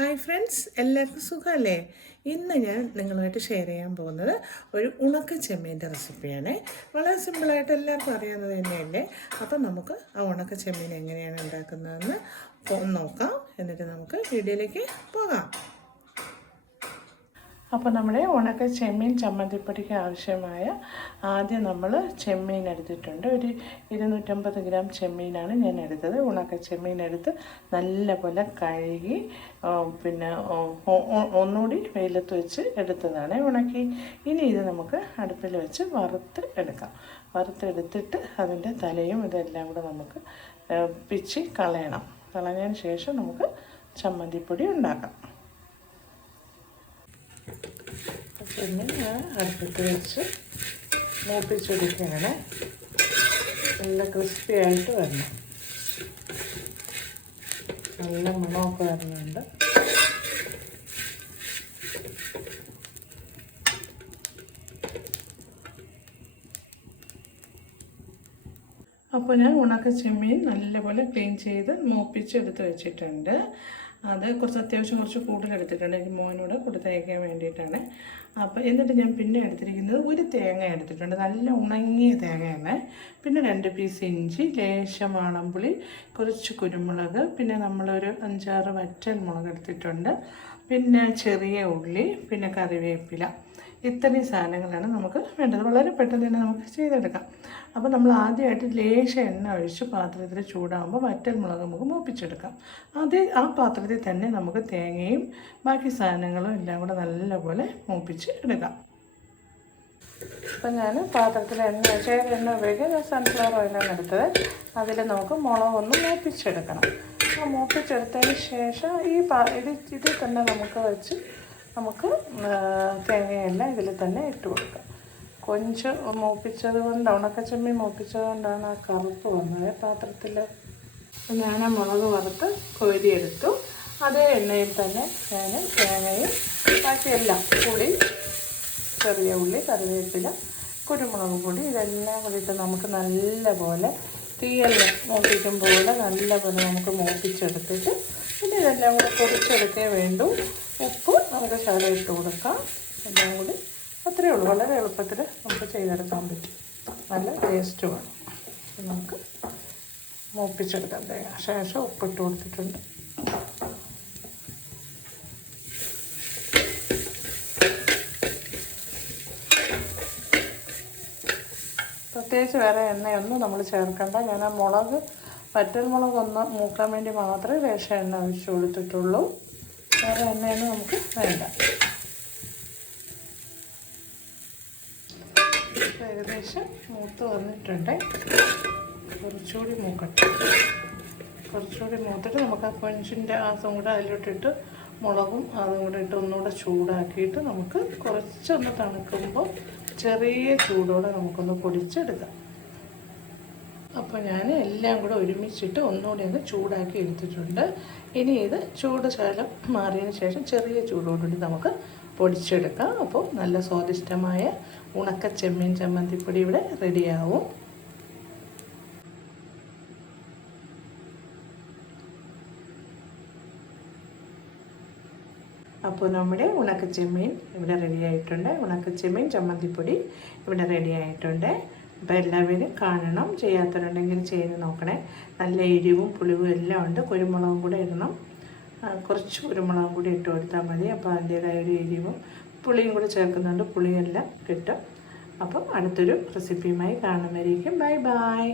Hi friends, എല്ലാവർക്കും സുഖമല്ലേ? ഇന്ന് ഞാൻ നിങ്ങളുമായിട്ട് ഷെയർ ചെയ്യാൻ പോകുന്നത് ഒരു ഉണക്ക ചെമ്മീൻ്റെ റെസിപ്പിയാണ്. വളരെ സിമ്പിളായിട്ട് എല്ലാവർക്കും അറിയാവുന്നത് തന്നെയല്ലേ. അപ്പം നമുക്ക് ആ ഉണക്ക ചെമ്മീൻ എങ്ങനെയാണ് ഉണ്ടാക്കുന്നതെന്ന് നോക്കാം. എന്നിട്ട് നമുക്ക് വീഡിയോയിലേക്ക് പോകാം. അപ്പോൾ നമ്മുടെ ഉണക്ക ചെമ്മീൻ ചമ്മന്തിപ്പൊടിക്ക് ആവശ്യമായ ആദ്യം നമ്മൾ ചെമ്മീൻ എടുത്തിട്ടുണ്ട്. ഒരു 250 ഗ്രാം ചെമ്മീനാണ് ഞാൻ എടുത്തത്. ഉണക്ക ചെമ്മീൻ എടുത്ത് നല്ലപോലെ കഴുകി പിന്നെ ഒന്നുകൂടി വെയിലത്ത് വെച്ച് എടുത്തതാണ് ഉണക്കി. ഇനി ഇത് നമുക്ക് അടുപ്പിൽ വെച്ച് വറുത്ത് എടുക്കാം. വറുത്തെടുത്തിട്ട് അതിൻ്റെ തലയും ഇതെല്ലാം കൂടെ നമുക്ക് പിച്ചി കളയണം. കളഞ്ഞതിന് ശേഷം നമുക്ക് ചമ്മന്തിപ്പൊടി ഉണ്ടാക്കാം. ചെമ്മീൻ ഞാൻ അടുപ്പത്ത് വെച്ച് മൂപ്പിച്ചെടുക്കുകയാണ്. നല്ല ക്രിസ്പി ആയിട്ട് വരണം. നല്ല മണമൊക്കെ വരുന്നുണ്ട്. അപ്പോൾ ഞാൻ ഉണക്ക ചെമ്മീൻ നല്ലപോലെ ക്ലീൻ ചെയ്ത് മൂപ്പിച്ചെടുത്ത് വെച്ചിട്ടുണ്ട്. അത് അത്യാവശ്യം കുറച്ച് കൂടുതൽ എടുത്തിട്ടുണ്ട്. എനിക്ക് മോനോട് കൊടുത്തയക്കാൻ വേണ്ടിയിട്ടാണ്. അപ്പോൾ എന്നിട്ട് ഞാൻ പിന്നെ എടുത്തിരിക്കുന്നത് ഒരു തേങ്ങ എടുത്തിട്ടുണ്ട്. നല്ല ഉണങ്ങിയ തേങ്ങയാണ്. പിന്നെ 2 പീസ് ഇഞ്ചി, ലേശം വാളംപുളി, കുറച്ച് കുരുമുളക്, പിന്നെ നമ്മളൊരു 5-6 വറ്റൽ മുളക് എടുത്തിട്ടുണ്ട്. പിന്നെ ചെറിയ ഉള്ളി, പിന്നെ കറിവേപ്പില. ഇത്രയും സാധനങ്ങളാണ് നമുക്ക് വേണ്ടത്. വളരെ പെട്ടെന്ന് തന്നെ നമുക്ക് ചെയ്തെടുക്കാം. അപ്പോൾ നമ്മൾ ആദ്യമായിട്ട് ലേശം എണ്ണ ഒഴിച്ച് പാത്രത്തിൽ ചൂടാകുമ്പോൾ വറ്റൽ മുളക് നമുക്ക് മൂപ്പിച്ചെടുക്കാം. ആ പാത്രത്തിൽ തന്നെ നമുക്ക് തേങ്ങയും ബാക്കി സാധനങ്ങളും എല്ലാം കൂടെ നല്ലപോലെ മൂപ്പിച്ച് എടുക്കാം. അപ്പം ഞാൻ പാത്രത്തിൽ എണ്ണ ഉപയോഗിക്കുക. ഞാൻ സൺഫ്ലവർ ഓയിലാണ് എടുത്തത്. അതിൽ നമുക്ക് മുളകൊന്ന് മൂപ്പിച്ചെടുക്കണം. ആ മൂപ്പിച്ചെടുത്തതിന് ശേഷം ഇതിൽ തന്നെ നമുക്ക് തേങ്ങയെല്ലാം ഇതിൽ തന്നെ ഇട്ട് കൊടുക്കാം. കൊഞ്ച് മൂപ്പിച്ചത് കൊണ്ട്, ഉണക്കച്ചെമ്മീൻ മൂപ്പിച്ചത് കൊണ്ടാണ് ആ കറുപ്പ് വന്നത് പാത്രത്തിൽ. ഞാൻ ആ മുളക് വറുത്ത് കോരിയെടുത്തു. അതേ എണ്ണയിൽ തന്നെ ഞാൻ തേങ്ങയും ബാക്കിയെല്ലാം പുളി, ചെറിയ ഉള്ളി, കറിവേപ്പില, കുരുമുളക് പൊടി ഇതെല്ലാം കൂടിയിട്ട് നമുക്ക് നല്ലപോലെ തീയെല്ലാം മൂപ്പിക്കുമ്പോൾ നല്ലപോലെ നമുക്ക് മൂപ്പിച്ചെടുത്തിട്ട് പിന്നെ ഇതെല്ലാം കൂടെ പൊടിച്ചെടുക്കേ വേണ്ടൂ. ഉപ്പ് നമുക്ക് ശകലം ഇട്ട് കൊടുക്കാം. എല്ലാം കൂടി അത്രയേ ഉള്ളൂ. വളരെ എളുപ്പത്തിൽ നമുക്ക് ചെയ്തെടുക്കാൻ പറ്റും. നല്ല ടേസ്റ്റുമാണ്. നമുക്ക് മൂപ്പിച്ചെടുക്കാം. തേങ്ങ ശേഷം ഉപ്പിട്ട് കൊടുത്തിട്ടുണ്ട്. പ്രത്യേകിച്ച് വേറെ എണ്ണയൊന്നും നമ്മൾ ചേർക്കണ്ട. ഞാൻ ആ വറ്റൽ മുളകൊന്ന് മൂക്കാൻ വേണ്ടി മാത്രമേ ലേശം എണ്ണ ഒഴിച്ച് കൊടുത്തിട്ടുള്ളൂ. വേറെ എണ്ണയൊന്നും നമുക്ക് വേണ്ട. ഏകദേശം മൂത്ത് വന്നിട്ടുണ്ട്. കുറച്ചുകൂടി മൂക്കട്ടെ. കുറച്ചുകൂടി മൂത്തിട്ട് നമുക്ക് ആ കൊഞ്ചിൻ്റെ ആസം കൂടെ അതിലോട്ടിട്ട് മുളകും അതും കൂടെ ഇട്ട് ഒന്നുകൂടെ ചൂടാക്കിയിട്ട് നമുക്ക് കുറച്ചൊന്ന് തണുക്കുമ്പോൾ ചെറിയ ചൂടോടെ നമുക്കൊന്ന് പൊടിച്ചെടുക്കാം. അപ്പോൾ ഞാൻ എല്ലാം കൂടെ ഒരുമിച്ചിട്ട് ഒന്നുകൂടി ഒന്ന് ചൂടാക്കി എടുത്തിട്ടുണ്ട്. ഇനി ഇത് ചൂട് ശകലം മാറിയതിന് ശേഷം ചെറിയ ചൂടോടുകൂടി നമുക്ക് പൊടിച്ചെടുക്കാം. അപ്പോൾ നല്ല സ്വാദിഷ്ടമായ ഉണക്ക ചെമ്മീൻ ചമ്മന്തിപ്പൊടി ഇവിടെ റെഡിയാവും. അപ്പോൾ നമ്മുടെ ഉണക്ക ചെമ്മീൻ ഇവിടെ റെഡിയായിട്ടുണ്ട്. ഉണക്ക ചെമ്മീൻ ചമ്മന്തിപ്പൊടി ഇവിടെ റെഡിയായിട്ടുണ്ട്. അപ്പോൾ എല്ലാവരും കാണണം. ചെയ്യാത്തവരുണ്ടെങ്കിൽ ചെയ്ത് നോക്കണേ. നല്ല എരിവും പുളിവും എല്ലാം ഉണ്ട്. കുരുമുളകും കൂടെ ഇടണം. കുറച്ച് കുരുമുളകും കൂടി ഇട്ട് കൊടുത്താൽ മതി. അപ്പോൾ അതിൻ്റേതായ ഒരു എരിവും പുളിയും കൂടെ ചേർക്കുന്നുണ്ട്. പുളിയെല്ലാം കിട്ടും. അപ്പം അടുത്തൊരു റെസിപ്പിയുമായി കാണുന്നവരേക്കും ബൈ ബൈ.